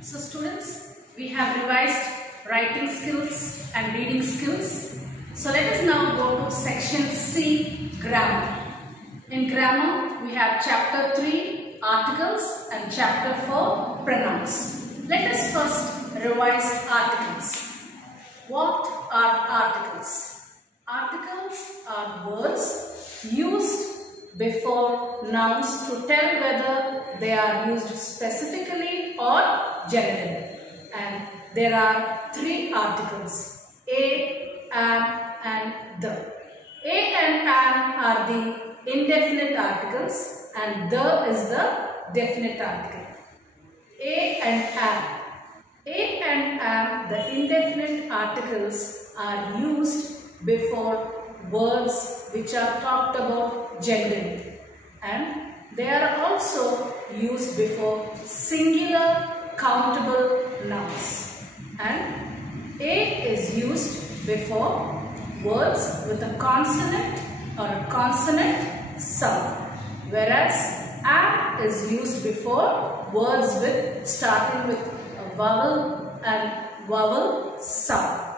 So students, we have revised writing skills and reading skills. So let us now go to section C, grammar. In grammar, we have chapter 3, articles, and chapter 4, pronouns. Let us first revise articles. What are articles? Articles are words used before nouns to tell whether they are used specifically or generally. And there are three articles: a, an, and the. A and an are the indefinite articles and the is the definite article. A and an. A and an, the indefinite articles, are used before words which are talked about generally, and they are also used before singular countable nouns. And A is used before words with a consonant or a consonant sound, whereas an is used before words with starting with a vowel and vowel sound.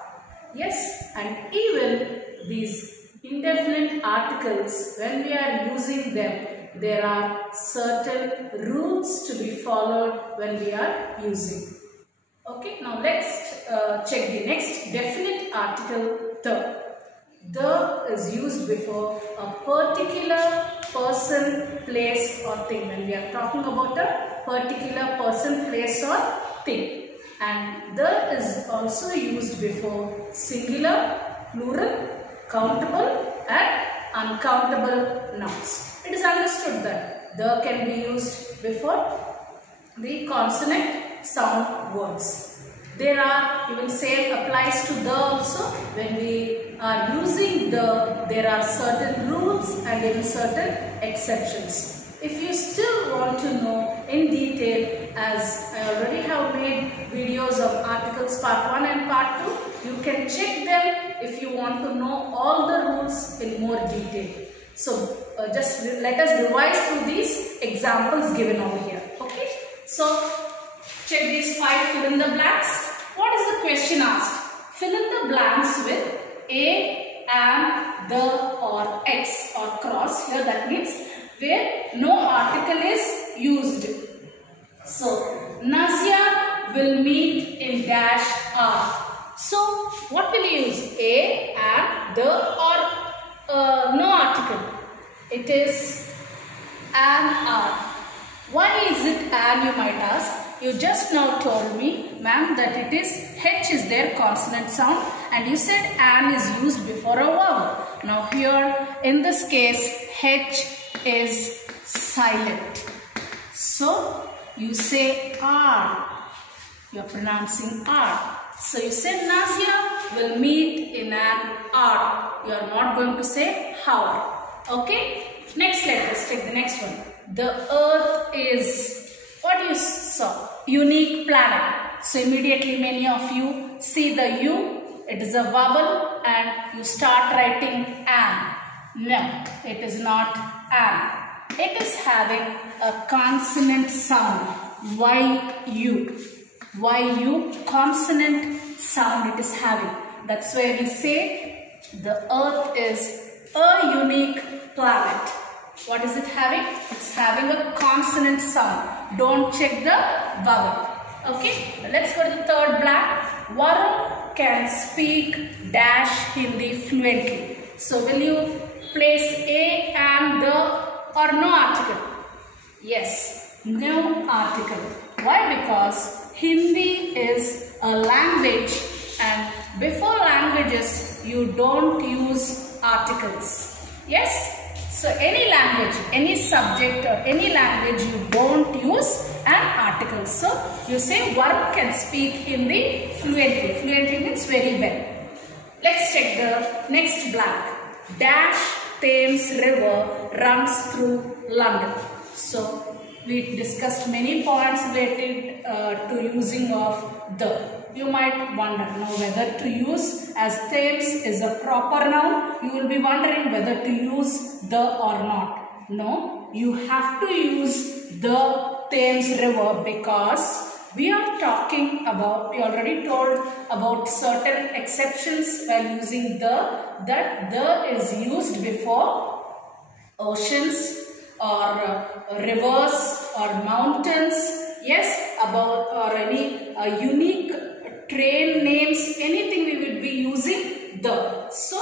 Yes, and even these indefinite articles, when we are using them, there are certain rules to be followed when we are using. Okay, now let's check the next definite article, the. The is used before a particular person, place or thing. When we are talking about a particular person, place or thing. And the is also used before singular, plural, countable and uncountable nouns. It is understood that the can be used before the consonant sound words. There are, even same applies to the also. When we are using the, there are certain rules and even certain exceptions. If you still want to know in detail, as I already have made videos of articles part 1 and part 2, you can check them if you want to know all the rules in more detail. So just let us revise through these examples given over here. Okay, so check these 5 fill in the blanks. What is the question asked? Fill in the blanks with a, and, the, or x or cross. Here that means where no article is used. So Nazia will meet in dash r. So what will you use? A, and, the, or no article? It is an, r. Why is it an, you might ask? You just now told me, ma'am, that it is H is their consonant sound, and you said an is used before a vowel. Now here in this case H is silent. So you say R. You are pronouncing R. So you said Nazia will meet in an R. You are not going to say how. Okay? Next, let us take the next one. The earth is, what you saw? Unique planet. So immediately many of you see the U. It is a vowel and you start writing an. No, it is not an. It is having a consonant sound. Y-U. Y-U, consonant sound it is having. That's why we say the earth is a unique planet. What is it having? It's having a consonant sound. Don't check the vowel. Okay, let's go to the third blank. Varun can speak dash Hindi fluently. So will you place a and the or no article? Yes, no article. Why? Because Hindi is a language, and before languages you don't use articles. Yes? So any language, any subject or any language you don't use an article. So you say Varun can speak Hindi fluently. Fluently means very well. Let's check the next blank. Dash Thames River runs through London. So we discussed many points related to using of the. You might wonder now whether to use, as Thames is a proper noun. You will be wondering whether to use the or not. No, you have to use the Thames River because we are talking about, we already told about certain exceptions while using that the is used before oceans or rivers or mountains, yes, about or any unique train names, anything we would be using the. So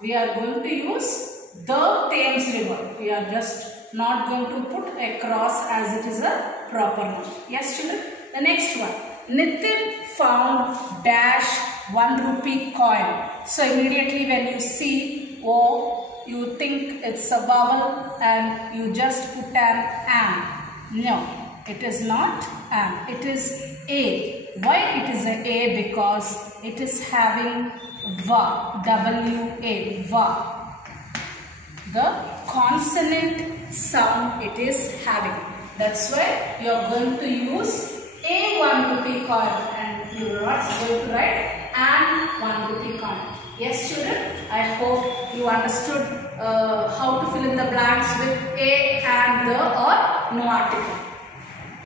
we are going to use the Thames River. We are just not going to put across as it is a proper noun. Yes children. The next one. Nitin found dash 1 rupee coin. So immediately when you see O, you think it's a vowel and you just put an am. No, it is not am. It is A. Why it is a A? Because it is having va, W-A, va. The consonant sound it is having. That's why you are going to use a 1 rupee coin and you are not going to write an 1 rupee coin. Yes children, I hope you understood how to fill in the blanks with a and the or no article.